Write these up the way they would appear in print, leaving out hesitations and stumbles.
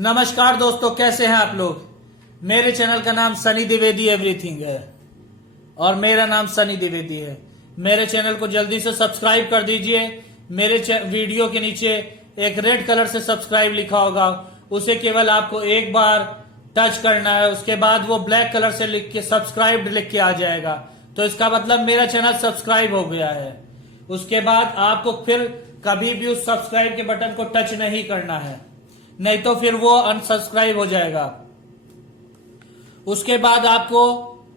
नमस्कार दोस्तों, कैसे हैं आप लोग। मेरे चैनल का नाम सनी द्विवेदी एवरीथिंग है और मेरा नाम सनी द्विवेदी है। मेरे चैनल को जल्दी से सब्सक्राइब कर दीजिए। मेरे वीडियो के नीचे एक रेड कलर से सब्सक्राइब लिखा होगा, उसे केवल आपको एक बार टच करना है। उसके बाद वो ब्लैक कलर से लिख के सब्सक्राइब लिख के आ जाएगा, तो इसका मतलब मेरा चैनल सब्सक्राइब हो गया है। उसके बाद आपको फिर कभी भी उस सब्सक्राइब के बटन को टच नहीं करना है, नहीं तो फिर वो अनसब्सक्राइब हो जाएगा। उसके बाद आपको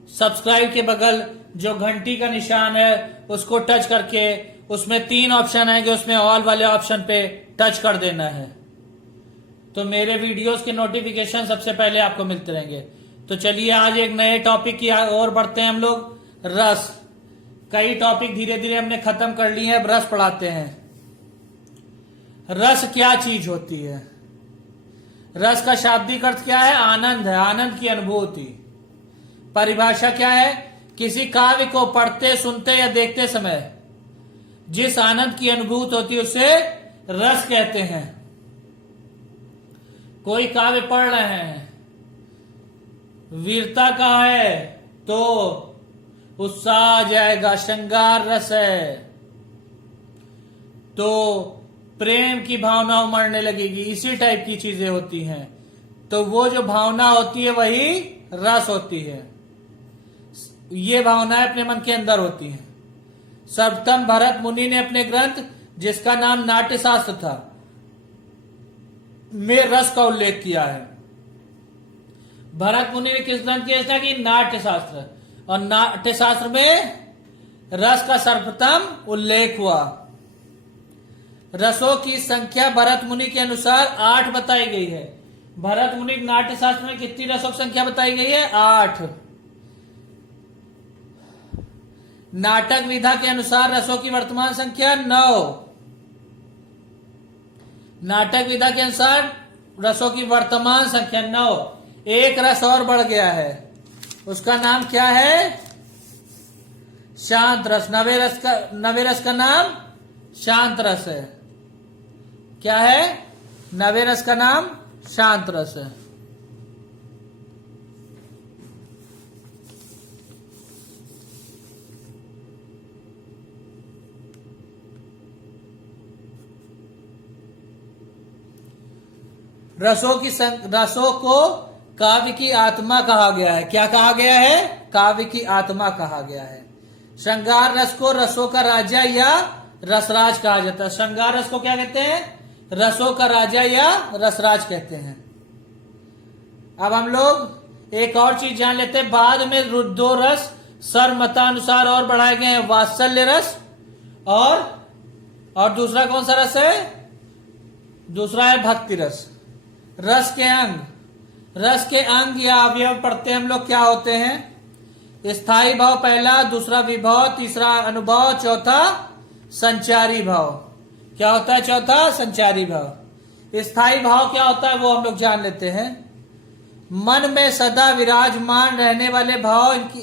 सब्सक्राइब के बगल जो घंटी का निशान है उसको टच करके उसमें 3 ऑप्शन आएंगे, उसमें ऑल वाले ऑप्शन पे टच कर देना है, तो मेरे वीडियोस के नोटिफिकेशन सबसे पहले आपको मिलते रहेंगे। तो चलिए आज एक नए टॉपिक की ओर बढ़ते हैं हम लोग। रस। कई टॉपिक धीरे धीरे हमने खत्म कर लिए हैं, अब रस पढ़ाते हैं। रस क्या चीज होती है? रस का शाब्दिक अर्थ क्या है? आनंद है, आनंद की अनुभूति। परिभाषा क्या है? किसी काव्य को पढ़ते, सुनते या देखते समय जिस आनंद की अनुभूति होती है उसे रस कहते हैं। कोई काव्य पढ़ रहे हैं, वीरता का है तो उत्साह आ जाएगा, श्रृंगार रस है तो प्रेम की भावना उमड़ने लगेगी। इसी टाइप की चीजें होती हैं, तो वो जो भावना होती है वही रस होती है। ये भावनाएं अपने मन के अंदर होती हैं। सर्वप्रथम भरत मुनि ने अपने ग्रंथ, जिसका नाम नाट्य शास्त्र था, में रस का उल्लेख किया है। भरत मुनि ने किस ग्रंथ की रचना की? नाट्य शास्त्र। और नाट्य शास्त्र में रस का सर्वप्रथम उल्लेख हुआ। रसों की संख्या भरत मुनि के अनुसार 8 बताई गई है। भरत मुनि नाट्य शास्त्र में कितनी रसों की संख्या बताई गई है? 8। नाटक विधा के अनुसार रसों की वर्तमान संख्या 9। नाटक विधा के अनुसार रसों की वर्तमान संख्या 9। एक रस और बढ़ गया है, उसका नाम क्या है? शांत रस। नवे रस का नाम शांत रस है। क्या है? नवे रस का नाम शांत रस है। रसों को काव्य की आत्मा कहा गया है। क्या कहा गया है? काव्य की आत्मा कहा गया है। श्रृंगार रस को रसों का राजा या रसराज कहा जाता है। श्रृंगार रस को क्या कहते हैं? रसों का राजा या रसराज कहते हैं। अब हम लोग एक और चीज जान लेते हैं। बाद में 2 रस सर्वमतानुसार और बढ़ाए गए हैं, वात्सल्य रस और दूसरा कौन सा रस है? दूसरा है भक्ति रस। रस के अंग या अवयव पढ़ते हम लोग क्या होते हैं? स्थायी भाव पहला, दूसरा विभव, तीसरा अनुभव, चौथा संचारी भाव। क्या होता है चौथा? संचारी भाव। स्थायी भाव क्या होता है वो हम लोग जान लेते हैं। मन में सदा विराजमान रहने वाले भाव इनकी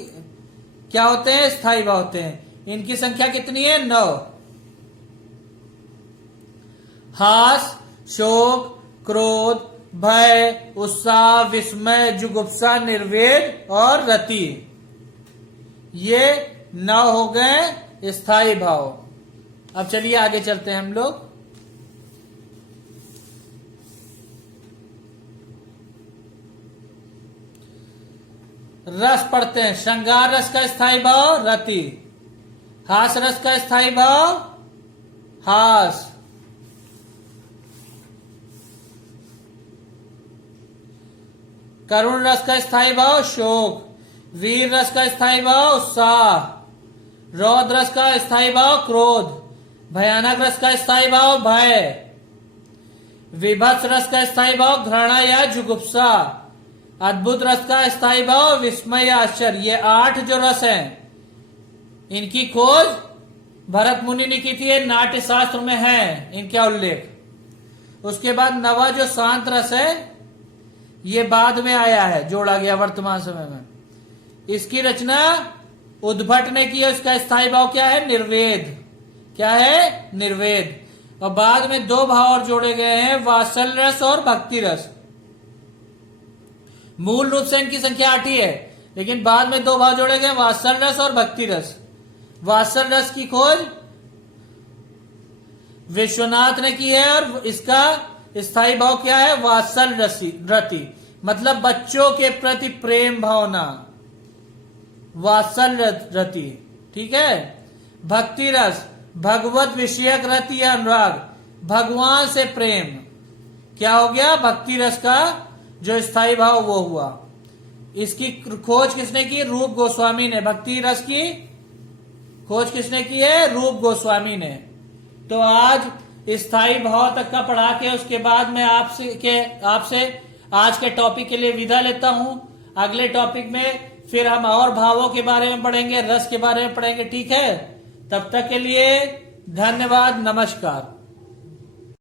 क्या होते हैं? स्थायी भाव होते हैं। इनकी संख्या कितनी है? 9। हास, शोक, क्रोध, भय, उत्साह, विस्मय, जुगुप्सा, निर्वेद और रति, ये 9 हो गए स्थायी भाव। अब चलिए आगे चलते हैं हम लोग। रस पढ़ते हैं। श्रृंगार रस का स्थायी भाव रति। हास रस का स्थायी भाव हास। करुण रस का स्थायी भाव शोक। वीर रस का स्थायी भाव उत्साह। रौद्र रस का स्थायी भाव क्रोध। भयानक रस का स्थायी भाव भय। विभत्स रस का स्थायी भाव घृणा या जुगुप्सा। अद्भुत रस का स्थायी भाव विस्मय या आश्चर्य। ये 8 जो रस हैं, इनकी खोज भरत मुनि ने की थी, नाट्य शास्त्र में है इनका उल्लेख। उसके बाद 9वां जो शांत रस है, ये बाद में आया है, जोड़ा गया वर्तमान समय में। इसकी रचना उद्भट ने की है। इसका स्थायी भाव क्या है? निर्वेद। क्या है? निर्वेद। और बाद में 2 भाव और जोड़े गए हैं, वात्सल्य रस और भक्ति रस। मूल रूप से इनकी संख्या 8 ही है, लेकिन बाद में 2 भाव जोड़े गए, वात्सल रस और भक्ति रस। वात्सल रस की खोज विश्वनाथ ने की है और इसका स्थायी भाव क्या है? वात्सल रति, मतलब बच्चों के प्रति प्रेम भावना, वात्सल रति। ठीक है। भक्ति रस भगवत विषयक रति या अनुराग, भगवान से प्रेम। क्या हो गया? भक्ति रस का जो स्थायी भाव वो हुआ। इसकी खोज किसने की? रूप गोस्वामी ने। भक्ति रस की खोज किसने की है? रूप गोस्वामी ने। तो आज स्थायी भाव तक का पढ़ा के उसके बाद मैं आपसे आज के टॉपिक के लिए विदा लेता हूं। अगले टॉपिक में फिर हम और भावों के बारे में पढ़ेंगे, रस के बारे में पढ़ेंगे। ठीक है, तब तक के लिए धन्यवाद, नमस्कार।